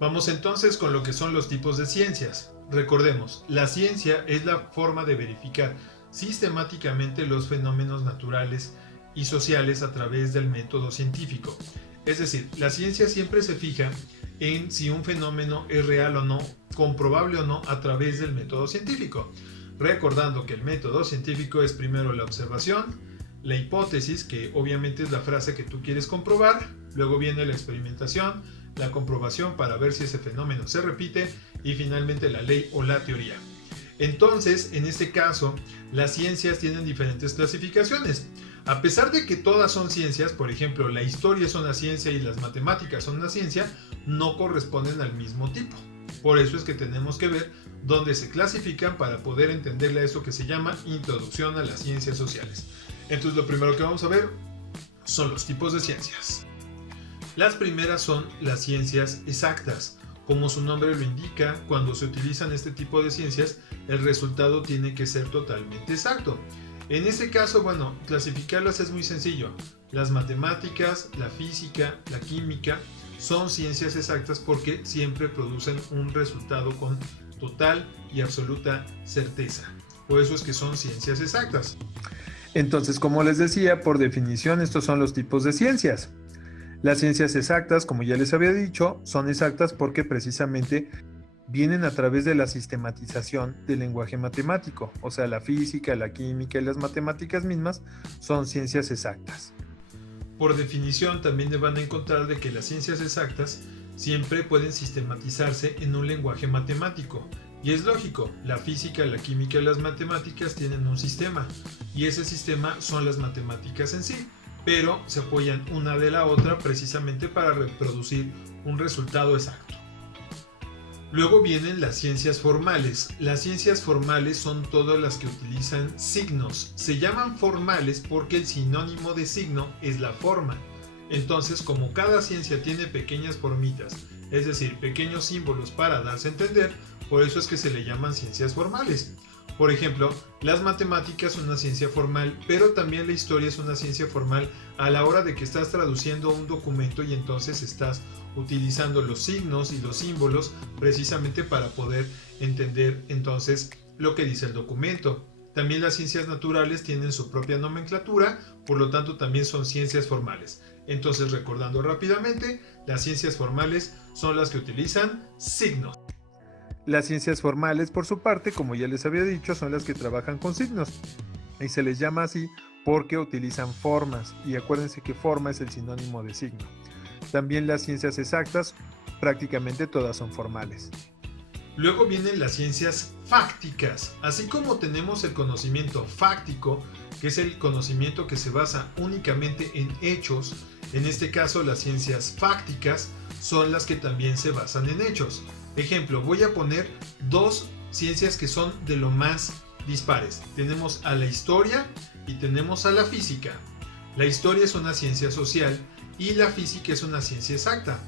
Vamos entonces con lo que son los tipos de ciencias. Recordemos, la ciencia es la forma de verificar sistemáticamente los fenómenos naturales y sociales a través del método científico. Es decir, la ciencia siempre se fija en si un fenómeno es real o no, comprobable o no a través del método científico. Recordando que el método científico es primero la observación, la hipótesis, que obviamente es la frase que tú quieres comprobar, luego viene la experimentación, la comprobación para ver si ese fenómeno se repite y finalmente la ley o la teoría. Entonces, en este caso, las ciencias tienen diferentes clasificaciones. A pesar de que todas son ciencias, por ejemplo, la historia es una ciencia y las matemáticas son una ciencia, no corresponden al mismo tipo. Por eso es que tenemos que ver dónde se clasifican para poder entenderle a eso que se llama introducción a las ciencias sociales. Entonces, lo primero que vamos a ver son los tipos de ciencias. Las primeras son las ciencias exactas. Como su nombre lo indica, cuando se utilizan este tipo de ciencias, el resultado tiene que ser totalmente exacto. En este caso, bueno, clasificarlas es muy sencillo. Las matemáticas, la física, la química son ciencias exactas porque siempre producen un resultado con total y absoluta certeza. Por eso es que son ciencias exactas. Entonces, como les decía, por definición estos son los tipos de ciencias. Las ciencias exactas, como ya les había dicho, son exactas porque precisamente vienen a través de la sistematización del lenguaje matemático, o sea, la física, la química y las matemáticas mismas son ciencias exactas. Por definición, también van a encontrar de que las ciencias exactas siempre pueden sistematizarse en un lenguaje matemático. Y es lógico, la física, la química y las matemáticas tienen un sistema, y ese sistema son las matemáticas en sí, pero se apoyan una de la otra precisamente para reproducir un resultado exacto. Luego vienen las ciencias formales. Las ciencias formales son todas las que utilizan signos. Se llaman formales porque el sinónimo de signo es la forma. Entonces, como cada ciencia tiene pequeñas formitas, es decir, pequeños símbolos para darse a entender, por eso es que se le llaman ciencias formales. Por ejemplo, las matemáticas son una ciencia formal, pero también la historia es una ciencia formal a la hora de que estás traduciendo un documento y entonces estás utilizando los signos y los símbolos precisamente para poder entender entonces lo que dice el documento. También las ciencias naturales tienen su propia nomenclatura, por lo tanto también son ciencias formales. Entonces, recordando rápidamente, las ciencias formales son las que utilizan signos. Las ciencias formales, por su parte, como ya les había dicho, son las que trabajan con signos y se les llama así porque utilizan formas, y acuérdense que forma es el sinónimo de signo. También las ciencias exactas, prácticamente todas son formales. Luego vienen las ciencias fácticas. Así como tenemos el conocimiento fáctico, que es el conocimiento que se basa únicamente en hechos, en este caso las ciencias fácticas son las que también se basan en hechos. Ejemplo, voy a poner dos ciencias que son de lo más dispares. Tenemos a la historia y tenemos a la física. La historia es una ciencia social y la física es una ciencia exacta,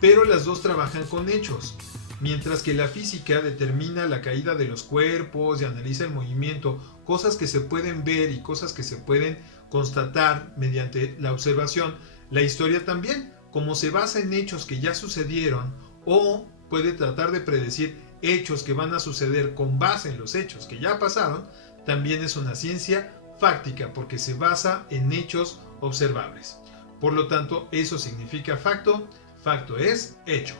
pero las dos trabajan con hechos. Mientras que la física determina la caída de los cuerpos y analiza el movimiento, cosas que se pueden ver y cosas que se pueden constatar mediante la observación, la historia también, como se basa en hechos que ya sucedieron o puede tratar de predecir hechos que van a suceder con base en los hechos que ya pasaron, también es una ciencia fáctica porque se basa en hechos observables. Por lo tanto, eso significa facto, facto es hecho.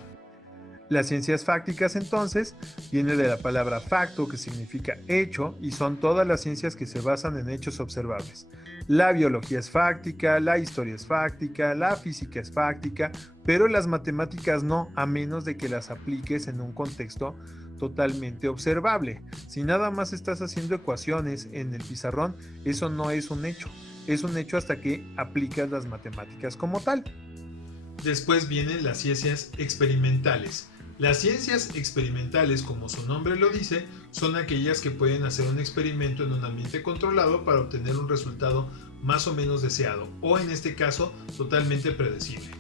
Las ciencias fácticas entonces viene de la palabra facto, que significa hecho, y son todas las ciencias que se basan en hechos observables. La biología es fáctica, la historia es fáctica, la física es fáctica, pero las matemáticas no, a menos de que las apliques en un contexto totalmente observable. Si nada más estás haciendo ecuaciones en el pizarrón, eso no es un hecho. Es un hecho hasta que aplicas las matemáticas como tal. Después vienen las ciencias experimentales. Las ciencias experimentales, como su nombre lo dice, son aquellas que pueden hacer un experimento en un ambiente controlado para obtener un resultado más o menos deseado, o en este caso, totalmente predecible.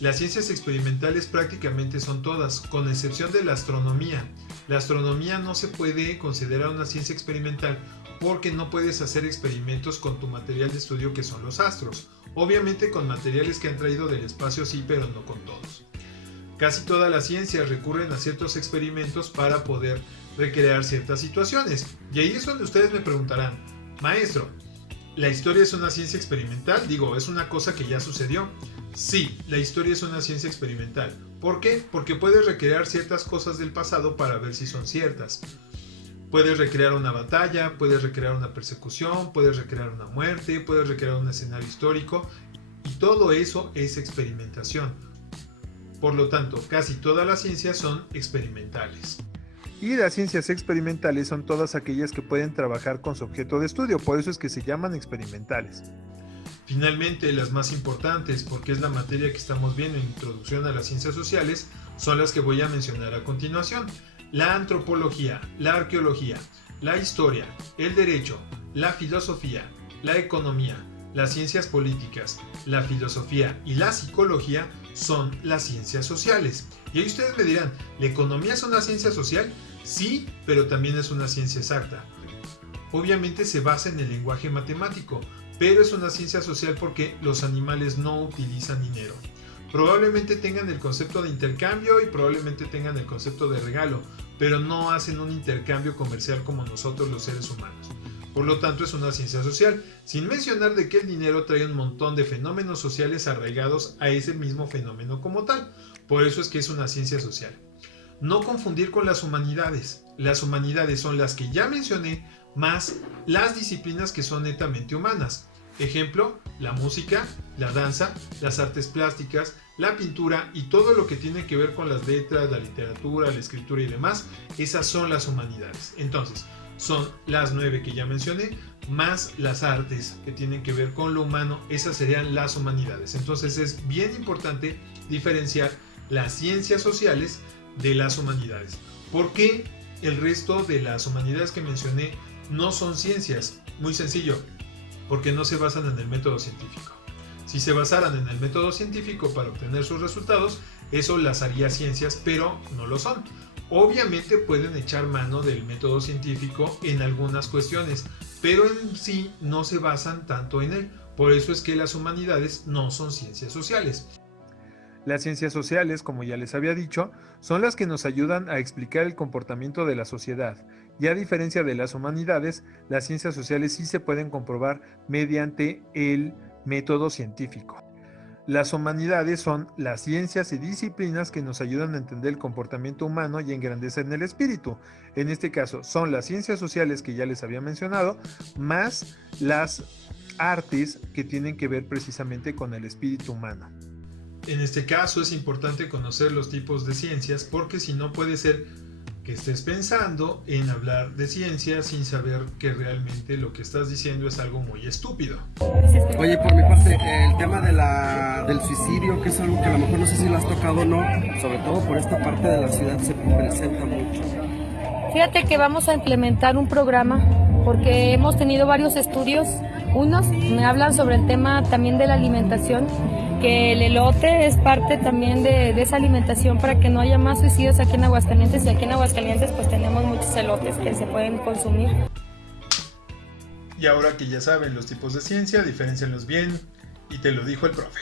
Las ciencias experimentales prácticamente son todas, con excepción de la astronomía. La astronomía no se puede considerar una ciencia experimental porque no puedes hacer experimentos con tu material de estudio que son los astros. Obviamente con materiales que han traído del espacio sí, pero no con todos. Casi todas las ciencias recurren a ciertos experimentos para poder recrear ciertas situaciones. Y ahí es donde ustedes me preguntarán, maestro, ¿la historia es una ciencia experimental? Digo, ¿es una cosa que ya sucedió? Sí, la historia es una ciencia experimental. ¿Por qué? Porque puedes recrear ciertas cosas del pasado para ver si son ciertas. Puedes recrear una batalla, puedes recrear una persecución, puedes recrear una muerte, puedes recrear un escenario histórico, y todo eso es experimentación. Por lo tanto, casi todas las ciencias son experimentales. Y las ciencias experimentales son todas aquellas que pueden trabajar con su objeto de estudio, por eso es que se llaman experimentales. Finalmente, las más importantes, porque es la materia que estamos viendo en Introducción a las Ciencias Sociales, son las que voy a mencionar a continuación. La antropología, la arqueología, la historia, el derecho, la filosofía, la economía, las ciencias políticas, la filosofía y la psicología son las ciencias sociales. Y ahí ustedes me dirán, ¿la economía es una ciencia social? Sí, pero también es una ciencia exacta. Obviamente se basa en el lenguaje matemático, pero es una ciencia social porque los animales no utilizan dinero. Probablemente tengan el concepto de intercambio y probablemente tengan el concepto de regalo, pero no hacen un intercambio comercial como nosotros los seres humanos. Por lo tanto, es una ciencia social, sin mencionar de que el dinero trae un montón de fenómenos sociales arraigados a ese mismo fenómeno como tal. Por eso es que es una ciencia social. No confundir con las humanidades. Las humanidades son las que ya mencioné, más las disciplinas que son netamente humanas. Ejemplo, la música, la danza, las artes plásticas, la pintura y todo lo que tiene que ver con las letras, la literatura, la escritura y demás, esas son las humanidades. Entonces, son las 9 que ya mencioné, más las artes que tienen que ver con lo humano, esas serían las humanidades. Entonces es bien importante diferenciar las ciencias sociales de las humanidades. ¿Por qué el resto de las humanidades que mencioné no son ciencias? Muy sencillo, porque no se basan en el método científico. Si se basaran en el método científico para obtener sus resultados, eso las haría ciencias, pero no lo son. Obviamente pueden echar mano del método científico en algunas cuestiones, pero en sí no se basan tanto en él. Por eso es que las humanidades no son ciencias sociales. Las ciencias sociales, como ya les había dicho, son las que nos ayudan a explicar el comportamiento de la sociedad. Y a diferencia de las humanidades, las ciencias sociales sí se pueden comprobar mediante el método científico. Las humanidades son las ciencias y disciplinas que nos ayudan a entender el comportamiento humano y engrandecen el espíritu. En este caso son las ciencias sociales que ya les había mencionado, más las artes que tienen que ver precisamente con el espíritu humano. En este caso es importante conocer los tipos de ciencias porque si no puede ser que estés pensando en hablar de ciencia sin saber que realmente lo que estás diciendo es algo muy estúpido. Oye, por mi parte, el tema del suicidio, que es algo que a lo mejor no sé si lo has tocado o no, sobre todo por esta parte de la ciudad se presenta mucho. Fíjate que vamos a implementar un programa porque hemos tenido varios estudios. Unos me hablan sobre el tema también de la alimentación, que el elote es parte también de esa alimentación para que no haya más suicidios aquí en Aguascalientes. Y aquí en Aguascalientes pues tenemos muchos elotes que se pueden consumir. Y ahora que ya saben los tipos de ciencia, diferéncienlos bien y te lo dijo el profe.